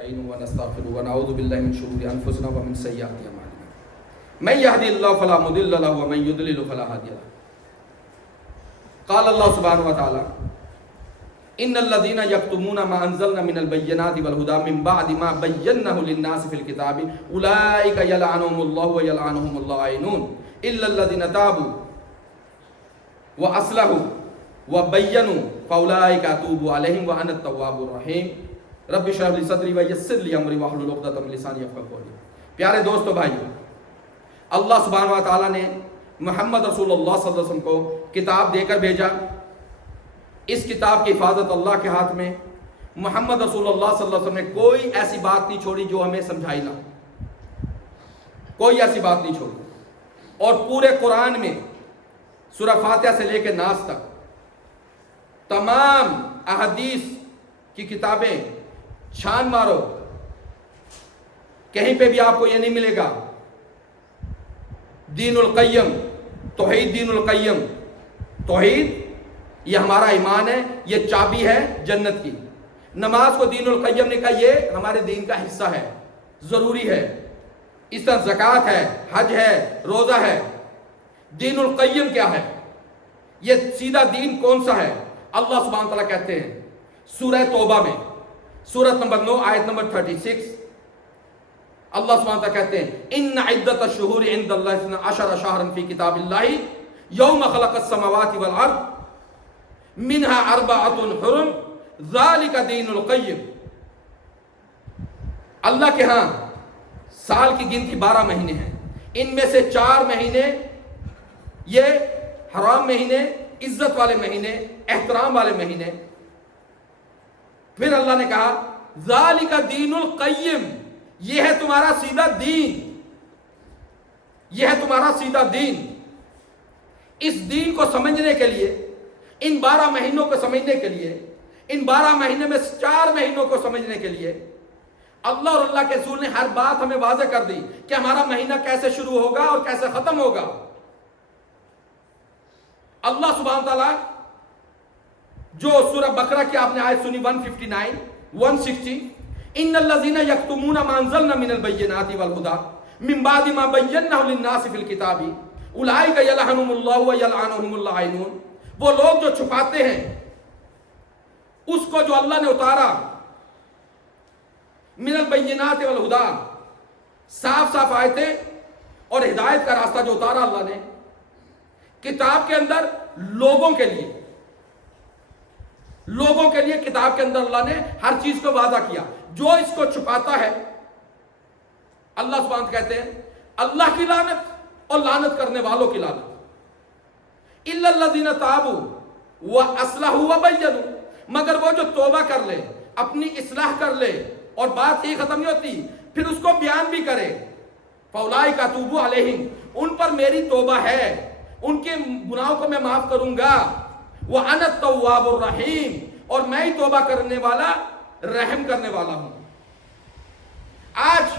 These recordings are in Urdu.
ونستعينه ونستغفره ونعوذ بالله من شرور أنفسنا ومن سيئات أعمالنا من يهدي الله فلا مضل له ومن يضلل فلا هادي له. قال الله سبحانه وتعالى إن الذين يكتمون ما أنزلنا من البينات والهدى من بعد ما بيناه للناس في الكتاب أولئك يلعنهم الله ويلعنهم اللائنون إلا الذين تابوا وأصلحوا وبينوا فأولئك أتوب عليهم وأنا التواب الرحيم رب اشرح لي صدري ويسر لي أمري واحلل عقدة من لساني يفقهوا قولي. پیارے دوستو بھائیو، اللہ سبحانہ و تعالیٰ نے محمد رسول اللہ صلی اللہ علیہ وسلم کو کتاب دے کر بھیجا. اس کتاب کی حفاظت اللہ کے ہاتھ میں. محمد رسول اللہ صلی اللہ علیہ وسلم نے کوئی ایسی بات نہیں چھوڑی جو ہمیں سمجھائی نہ، کوئی ایسی بات نہیں چھوڑی. اور پورے قرآن میں سورہ فاتحہ سے لے کے ناس تک تمام احادیث کی کتابیں چھان مارو، کہیں پہ بھی آپ کو یہ نہیں ملے گا دین القیم، توحید دین القیم. توحید یہ ہمارا ایمان ہے، یہ چابی ہے جنت کی. نماز کو دین القیم نے کہا یہ ہمارے دین کا حصہ ہے، ضروری ہے. اس طرح زکوٰۃ ہے، حج ہے، روزہ ہے. دین القیم کیا ہے؟ یہ سیدھا دین کون سا ہے؟ اللہ سبحانہ تعالیٰ کہتے ہیں سورہ توبہ میں سورت نمبر 9 آیت نمبر 36، اللہ سبحانہ تعالیٰ کہتے ہیں ان عدت الشہور عند اللہ 12 شہرا فی کتاب اللہ یوم خلق السماوات والارض منها 4 حرم ذالک دین القیم. اللہ کے ہاں سال کی گنتی 12 مہینے ہیں، ان میں سے 4 مہینے یہ حرام مہینے، عزت والے مہینے، احترام والے مہینے. پھر اللہ نے کہا ذالک دین القیم، یہ ہے تمہارا سیدھا دین، یہ ہے تمہارا سیدھا دین. اس دین کو سمجھنے کے لیے، ان 12 مہینوں کو سمجھنے کے لیے، ان 12 مہینے میں 4 مہینوں کو سمجھنے کے لیے اللہ اور اللہ کے رسول نے ہر بات ہمیں واضح کر دی کہ ہمارا مہینہ کیسے شروع ہوگا اور کیسے ختم ہوگا. اللہ سبحانہ تعالیٰ جو سورہ بقرہ کی آپ نے آیت سنی 159 160 ان الذین یکتمون ما انزلنا من البینات والہدی من بعد ما بیناہ للناس فی الکتاب اولئک یلعنهم اللہ ویلعنهم اللائنون. وہ لوگ جو چھپاتے ہیں اس کو جو اللہ نے اتارا من البینات والہدی، صاف صاف آیتیں اور ہدایت کا راستہ جو اتارا اللہ نے کتاب کے اندر لوگوں کے لیے، لوگوں کے لیے کتاب کے اندر اللہ نے ہر چیز کو واضح کیا. جو اس کو چھپاتا ہے اللہ سبحانہ کہتے ہیں اللہ کی لعنت اور لعنت کرنے والوں کی لعنت. الا الذین تابوا واصلحوا وبینوا، مگر وہ جو توبہ کر لے، اپنی اصلاح کر لے اور بات ہی ختم نہیں ہوتی، پھر اس کو بیان بھی کرے فاولئک اتوب علیہم، ان پر میری توبہ ہے، ان کے گناہوں کو میں معاف کروں گا. وَأَنَا التَّوَّابُ الرَّحِيمُ، اور میں ہی توبہ کرنے والا، رحم کرنے والا ہوں. آج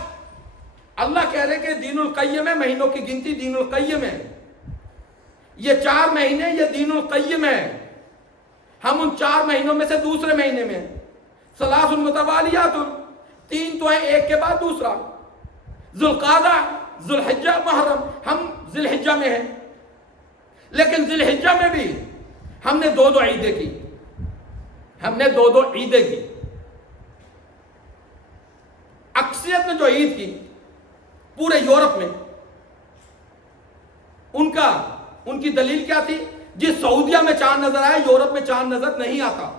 اللہ کہہ رہے کہ دین القیم ہے، مہینوں کی گنتی دین القیم ہے. یہ 4 مہینے یہ دین القیم ہے. ہم ان 4 مہینوں میں سے دوسرے مہینے میں ثلاث متوالیات، 3 تو ہیں ایک کے بعد دوسرا، ذوالقعدہ، ذوالحجہ، محرم. ہم ذی الحجہ میں ہیں، لیکن ذی الحجہ میں بھی ہم نے 2 عیدیں کی، ہم نے 2 عیدیں کی. اکثریت نے جو عید کی پورے یورپ میں، ان کی دلیل کیا تھی؟ جس سعودیہ میں چاند نظر آئے یورپ میں چاند نظر نہیں آتا.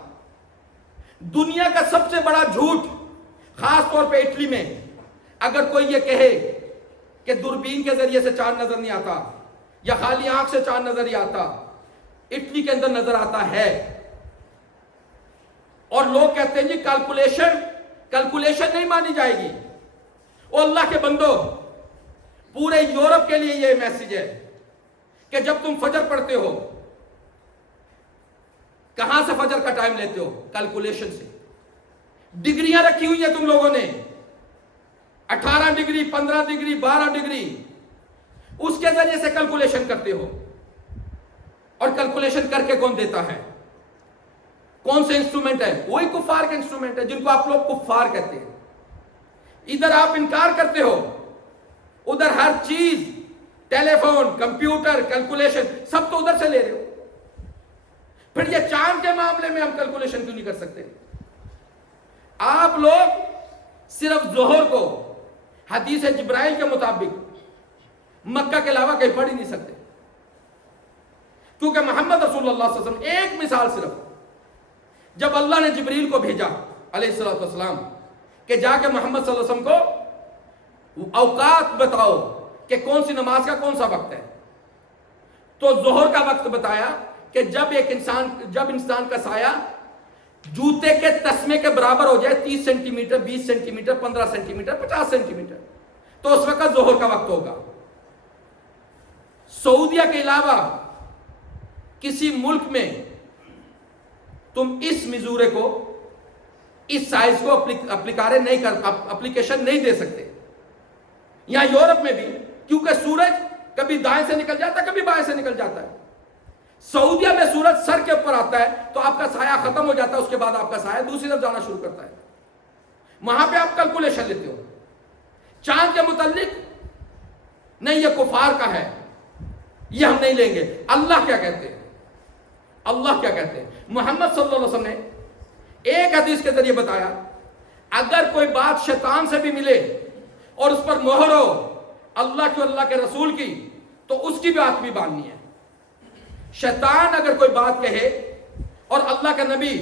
دنیا کا سب سے بڑا جھوٹ، خاص طور پہ اٹلی میں اگر کوئی یہ کہے کہ دوربین کے ذریعے سے چاند نظر نہیں آتا یا خالی آنکھ سے چاند نظر ہی آتا، اٹلی کے اندر نظر آتا ہے. اور لوگ کہتے ہیں جی کیلکولیشن نہیں مانی جائے گی. او اللہ کے بندو، پورے یورپ کے لیے یہ میسج ہے کہ جب تم فجر پڑھتے ہو، کہاں سے فجر کا ٹائم لیتے ہو؟ کیلکولیشن سے. ڈگریاں رکھی ہوئی ہیں تم لوگوں نے، 18 ڈگری، 15 ڈگری، 12 ڈگری، اس کے ذریعے سے کیلکولیشن کرتے ہو. اور کیلکولیشن کر کے کون دیتا ہے؟ کون سے انسٹرومنٹ ہے؟ وہی کفار کے انسٹرومنٹ ہے جن کو آپ لوگ کفار کہتے ہیں. ادھر آپ انکار کرتے ہو، ادھر ہر چیز، ٹیلی فون، کمپیوٹر، کیلکولیشن سب تو ادھر سے لے رہے ہو، پھر یہ چاند کے معاملے میں ہم کیلکولیشن کیوں نہیں کر سکتے؟ آپ لوگ صرف ظہر کو حدیث جبرائیل کے مطابق مکہ کے علاوہ کہیں پڑھ ہی نہیں سکتے، کیونکہ محمد رسول اللہ صلی اللہ علیہ وسلم، ایک مثال صرف، جب اللہ نے جبریل کو بھیجا علیہ الصلوۃ والسلام کہ جا کے محمد صلی اللہ علیہ وسلم کو اوقات بتاؤ کہ کون سی نماز کا کون سا وقت ہے، تو ظہر کا وقت بتایا کہ جب انسان کا سایہ جوتے کے تسمے کے برابر ہو جائے، 30 centimetre, 20 centimetre, 15 centimetre, 50 centimetre, تو اس وقت ظہر کا وقت ہوگا۔ سعودیہ کے علاوہ کسی ملک میں تم اس میزورے کو، اس سائز کو اپلیکیشن نہیں دے سکتے۔ یہاں یورپ میں بھی، کیونکہ سورج کبھی دائیں سے نکل جاتا ہے، کبھی بائیں سے نکل جاتا ہے۔ سعودیہ میں سورج سر کے اوپر آتا ہے تو آپ کا سایہ ختم ہو جاتا ہے، اس کے بعد آپ کا سایہ دوسری طرف جانا شروع کرتا ہے۔ وہاں پہ آپ کیلکولیشن لیتے ہو۔ چاند کے متعلق نہیں، یہ کفار کا ہے، یہ ہم نہیں لیں گے۔ اللہ کیا کہتے ہیں؟ اللہ کیا کہتے ہیں؟ محمد صلی اللہ علیہ وسلم نے ایک حدیث کے ذریعے بتایا، اگر کوئی بات شیطان سے بھی ملے اور اس پر مہر ہو اللہ کی اور اللہ کے رسول کی، تو اس کی بات بھی ماننی ہے۔ شیطان اگر کوئی بات کہے اور اللہ کا نبی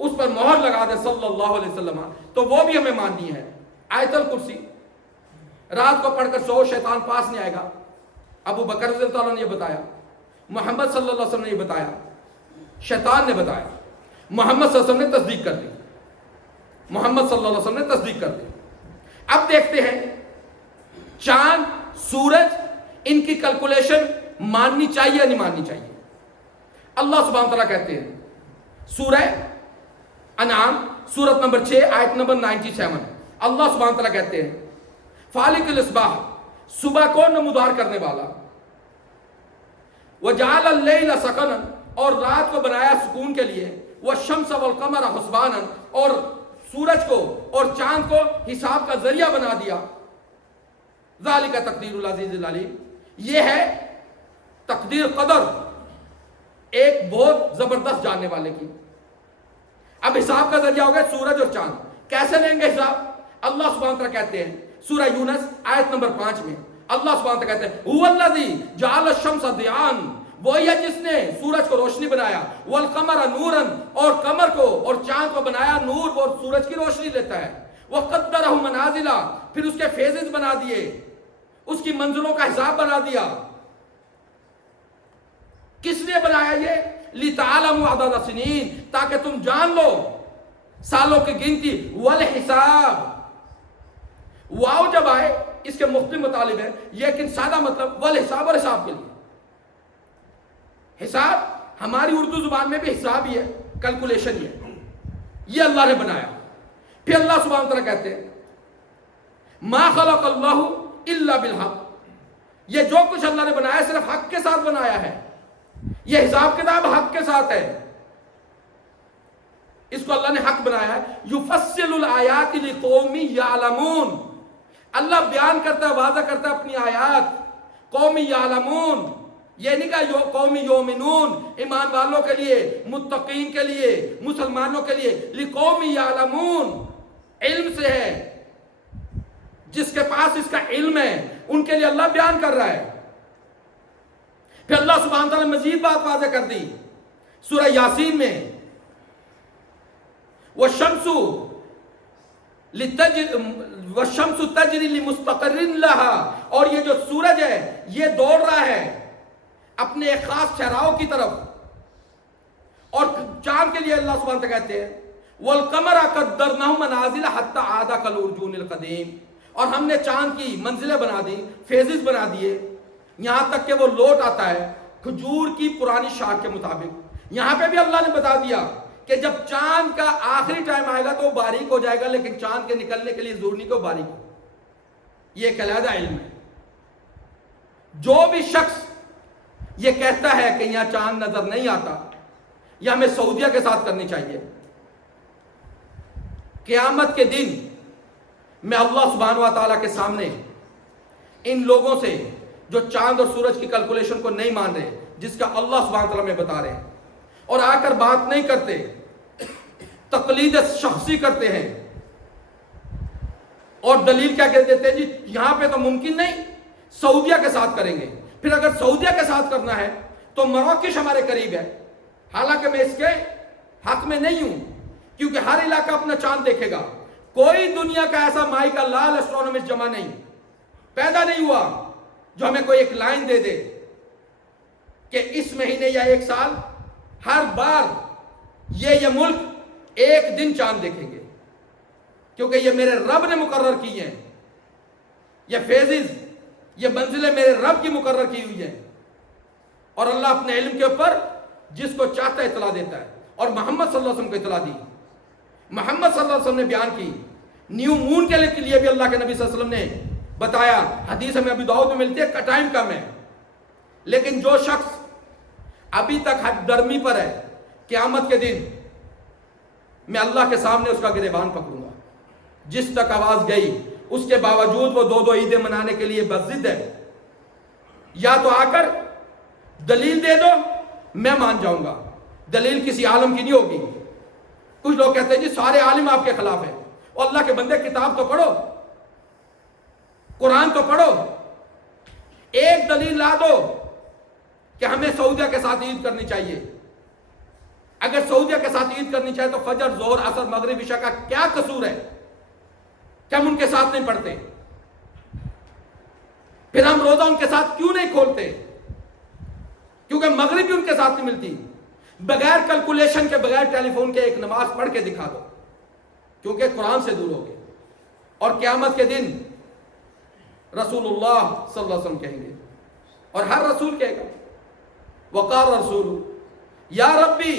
اس پر مہر لگا دے صلی اللہ علیہ وسلم، تو وہ بھی ہمیں ماننی ہے۔ آیت الکرسی رات کو پڑھ کر سو، شیطان پاس نہیں آئے گا۔ ابو بکر رضی اللہ عنہ نے یہ بتایا، محمد صلی اللہ علیہ وسلم نے یہ بتایا، شیطان نے بتایا، محمد صلی اللہ علیہ وسلم نے تصدیق کر دی، محمد صلی اللہ علیہ وسلم نے تصدیق کر دی۔ اب دیکھتے ہیں چاند، سورج، ان کی کیلکولیشن ماننی چاہیے یا نہیں ماننی چاہیے؟ اللہ سبحانہ وتعالیٰ کہتے ہیں سورہ انعام سورت نمبر 6 آیت نمبر 97، اللہ سبحانہ وتعالیٰ کہتے ہیں فالق الاصباح، صبح کو نمودار کرنے والا، وجعل اللیل سکنا، اور رات کو بنایا سکون کے لیے، والشمس والقمر حسبانا، اور سورج کو اور چاند کو حساب کا ذریعہ بنا دیا، ذالک تقدیر العزیز العلیم، یہ ہے تقدیر قدر ایک بہت زبردست جاننے والے کی۔ اب حساب کا ذریعہ ہوگا سورج اور چاند، کیسے لیں گے حساب؟ اللہ سبحانہ وتعالیٰ کہتے ہیں سورہ یونس آیت نمبر 5 میں، اللہ سبحانہ وتعالیٰ کہتے ہیں هو الذی جعل الشمس ضیاء، وہی ہے جس نے سورج کو روشنی بنایا، والقمر نورا، اور قمر کو اور چاند کو بنایا نور، وہ سورج کی روشنی لیتا ہے، وقدرہ منازل، پھر اس کے فیزز بنا دیے، اس کی منزلوں کا حساب بنا دیا۔ کس نے بنایا یہ؟ لِتَعْلَمُوا عَدَدَ السِّنِينَ، تاکہ تم جان لو سالوں کی گنتی، والحساب۔ واو جب آئے اس کے مختلف مطالب ہیں، لیکن سادہ مطلب والحساب، اور حساب کے لیے۔ حساب ہماری اردو زبان میں بھی حساب ہی ہے، کیلکولیشن ہی ہے، یہ اللہ نے بنایا۔ پھر اللہ سبحانہ وتعالیٰ کہتے ہیں ما خلق اللہ الا بالحق، یہ جو کچھ اللہ نے بنایا صرف حق کے ساتھ بنایا ہے، یہ حساب کتاب حق کے ساتھ ہے، اس کو اللہ نے حق بنایا ہے۔ یفصل الآیات لقوم یعلمون، اللہ بیان کرتا ہے، واضح کرتا ہے اپنی آیات، قوم یعلمون، یہ نہیں کہا قوم یومنون، ایمان والوں کے لیے، متقین کے لیے، مسلمانوں کے لیے، لقوم یعلمون، علم سے ہے، جس کے پاس اس کا علم ہے ان کے لیے اللہ بیان کر رہا ہے۔ پھر اللہ سبحانہ تعالیٰ نے مزید بات واضح کر دی سورہ یاسین میں، وَالشَّمْسُ تَجْرِي لِمُسْتَقَرٍ لَهَا، اور یہ جو سورج ہے یہ دوڑ رہا ہے اپنے ایک خاص ٹھہراؤ کی طرف، اور چاند کے لیے اللہ سبحانہ تعالیٰ کہتے ہیں وَالْقَمَرَ قَدَّرْنَاهُ مَنَازِلَ حَتَّى عَادَ كَالْعُرْجُونِ الْقَدِيمِ، اور ہم نے چاند کی منزلیں بنا دی، فیزز بنا دیے، یہاں تک کہ وہ لوٹ آتا ہے کھجور کی پرانی شاخ کے مطابق۔ یہاں پہ بھی اللہ نے بتا دیا کہ جب چاند کا آخری ٹائم آئے گا تو وہ باریک ہو جائے گا، لیکن چاند کے نکلنے کے لیے ضروری نہیں کہ وہ باریک ہو، یہ ایک علیحدہ علم ہے۔ جو بھی شخص یہ کہتا ہے کہ یہاں چاند نظر نہیں آتا، یہ ہمیں سعودیہ کے ساتھ کرنی چاہیے۔ قیامت کے دن میں اللہ سبحانہ و تعالیٰ کے سامنے ان لوگوں سے جو چاند اور سورج کی کیلکولیشن کو نہیں مان رہے، جس کا اللہ سبحانہ و تعالیٰ میں بتا رہے ہیں، اور آ کر بات نہیں کرتے، تقلید شخصی کرتے ہیں اور دلیل کیا کہہ دیتے ہیں جی یہاں پہ تو ممکن نہیں، سعودیہ کے ساتھ کریں گے۔ پھر اگر سعودیہ کے ساتھ کرنا ہے تو مراکش ہمارے قریب ہے، حالانکہ میں اس کے حق میں نہیں ہوں، کیونکہ ہر علاقہ اپنا چاند دیکھے گا۔ کوئی دنیا کا ایسا مائی کا لال ایسٹرونومسٹ جمع نہیں، پیدا نہیں ہوا جو ہمیں کوئی ایک لائن دے دے کہ اس مہینے یا ایک سال ہر بار یہ ملک ایک دن چاند دیکھیں گے، کیونکہ یہ میرے رب نے مقرر کی ہیں، یہ فیزز، یہ منزلیں میرے رب کی مقرر کی ہوئی ہیں، اور اللہ اپنے علم کے اوپر جس کو چاہتا ہے اطلاع دیتا ہے، اور محمد صلی اللہ علیہ وسلم کو اطلاع دی۔ محمد صلی اللہ علیہ وسلم نے بیان کی، نیو مون کے لیے بھی اللہ کے نبی صلی اللہ علیہ وسلم نے بتایا، حدیث ہمیں ابی داؤد میں ملتی ہے، کا ٹائم کم ہے، لیکن جو شخص ابھی تک حد درمی پر ہے، قیامت کے دن میں اللہ کے سامنے اس کا گریبان پکڑوں گا۔ جس تک آواز گئی اس کے باوجود وہ دو عیدیں منانے کے لیے بضد ہے، یا تو آ کر دلیل دے دو میں مان جاؤں گا، دلیل کسی عالم کی نہیں ہوگی۔ کچھ لوگ کہتے ہیں جی سارے عالم آپ کے خلاف ہیں، اور اللہ کے بندے کتاب تو پڑھو، قرآن تو پڑھو، ایک دلیل لا دو کہ ہمیں سعودیہ کے ساتھ عید کرنی چاہیے۔ اگر سعودیہ کے ساتھ عید کرنی چاہیے تو فجر، ظہر، عصر، مغرب، عشاء کا کیا قصور ہے کہ ہم ان کے ساتھ نہیں پڑھتے؟ پھر ہم روزہ ان کے ساتھ کیوں نہیں کھولتے؟ کیونکہ مغرب بھی ان کے ساتھ نہیں ملتی۔ بغیر کیلکولیشن کے، بغیر ٹیلی فون کے ایک نماز پڑھ کے دکھا دو، کیونکہ قرآن سے دور ہو گئے۔ اور قیامت کے دن رسول اللہ صلی اللہ علیہ وسلم کہیں گے، اور ہر رسول کہے گا، وقال رسول یا ربی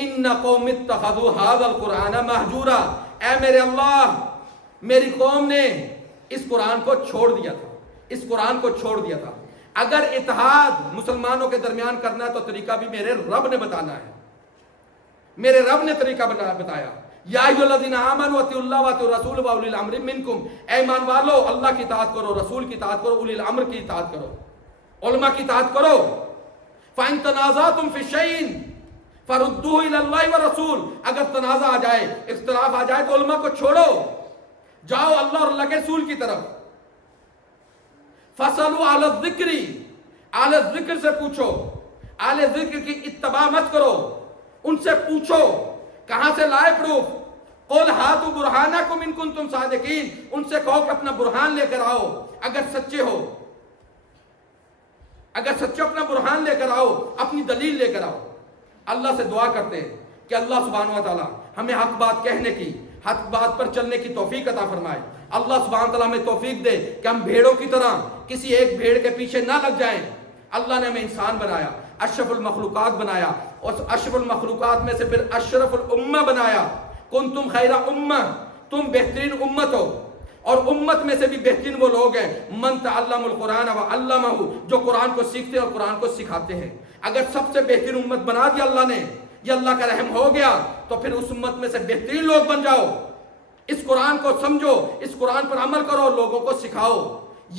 ان قوم اتخذوا هذا القرآن مہجورا، اے میرے اللہ میری قوم نے اس قرآن کو چھوڑ دیا تھا، اس قرآن کو چھوڑ دیا تھا۔ اگر اتحاد مسلمانوں کے درمیان کرنا ہے تو طریقہ بھی میرے رب نے بتانا ہے، میرے رب نے طریقہ بتایا۔ یا ایھا الذین آمنوا اطیعوا اللہ واطیعوا الرسول واولی الامر منکم، اے ایمان والو اللہ کی اطاعت کرو، رسول کی اطاعت کرو، اولی الامر کی اطاعت کرو، علماء کی اطاعت کرو۔ فَإِن تَنَازَعْتُمْ فِي شَيْءٍ فَرُدُّوهُ إِلَى اللَّهِ وَالرَّسُولِ، اگر تنازع آ جائے، اختلاف آ جائے تو علماء کو چھوڑو، جاؤ اللہ اور اللہ کے رسول کی طرف۔ فَاسْأَلُوا أَهْلَ الذِّكْرِ، اہل ذکر سے پوچھو، اہل ذکر کی اتباع مت کرو، ان سے پوچھو کہاں سے لائے پروف۔ قُلْ هَاتُوا بُرْهَانَكُمْ إِن كُنتُمْ صَادِقِينَ، ان سے کہو کہ اپنا برہان لے کر آؤ اگر سچے ہو، اگر سچے اپنا برہان لے کر آؤ، اپنی دلیل لے کر آؤ۔ اللہ سے دعا کرتے ہیں کہ اللہ سبحانہ و تعالی ہمیں حق بات کہنے کی، حق بات پر چلنے کی توفیق عطا فرمائے۔ اللہ سبحانہ و تعالی ہمیں توفیق دے کہ ہم بھیڑوں کی طرح کسی ایک بھیڑ کے پیچھے نہ لگ جائیں۔ اللہ نے ہمیں انسان بنایا، اشرف المخلوقات بنایا، اور اشرف المخلوقات میں سے پھر اشرف الامہ بنایا۔ کنتم خیر امہ، تم بہترین امت ہو، اور امت میں سے بھی بہترین وہ لوگ ہیں من تعلم القرآن وعلمہ، جو قرآن کو سیکھتے اور قرآن کو سکھاتے ہیں۔ اگر سب سے بہترین امت بنا دیا اللہ نے، یہ اللہ کا رحم ہو گیا، تو پھر اس امت میں سے بہترین لوگ بن جاؤ، اس قرآن کو سمجھو، اس قرآن پر عمل کرو، لوگوں کو سکھاؤ۔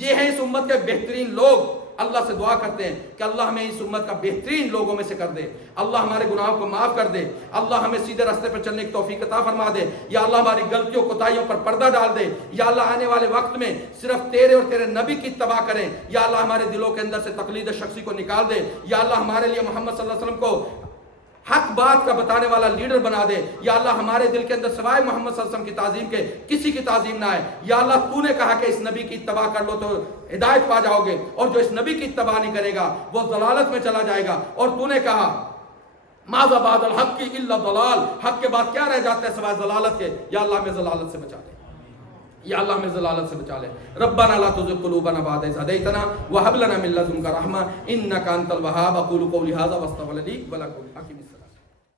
یہ ہیں اس امت کے بہترین لوگ۔ اللہ سے دعا کرتے ہیں کہ اللہ ہمیں اس امت کا بہترین لوگوں میں سے کر دے، اللہ ہمارے گناہوں کو معاف کر دے، اللہ ہمیں سیدھے راستے پر چلنے کی توفیق عطا فرما دے، یا اللہ ہماری غلطیوں کوتاہیوں پر پردہ ڈال دے، یا اللہ آنے والے وقت میں صرف تیرے اور تیرے نبی کی اتباع کریں، یا اللہ ہمارے دلوں کے اندر سے تقلید شخصی کو نکال دے، یا اللہ ہمارے لیے محمد صلی اللہ علیہ وسلم کو حق بات کا بتانے والا لیڈر بنا دے، یا اللہ ہمارے دل کے اندر سوائے محمد صلی اللہ علیہ وسلم کی تعظیم کے کسی کی تعظیم نہ آئے۔ یا اللہ تو نے کہا کہ اس نبی کی اتباع کر لو تو ہدایت پا جاؤ گے، اور جو اس نبی کی اتباع نہیں کرے گا وہ ضلالت میں چلا جائے گا۔ اور تو نے کہا ماذا بعد الحق الا ضلال، حق کے بعد کیا رہ جاتا ہے سوائے ضلالت کے۔ یا اللہ ہمیں ضلالت سے بچا لے، یا اللہ ہمیں ضلالت سے بچا لے۔ ربنا لا تزغ قلوبنا بعد إذ هديتنا وهب لنا من لدنك رحمة إنك أنت الوهاب۔ أقول قولي هذا واستغفر لي ولكم۔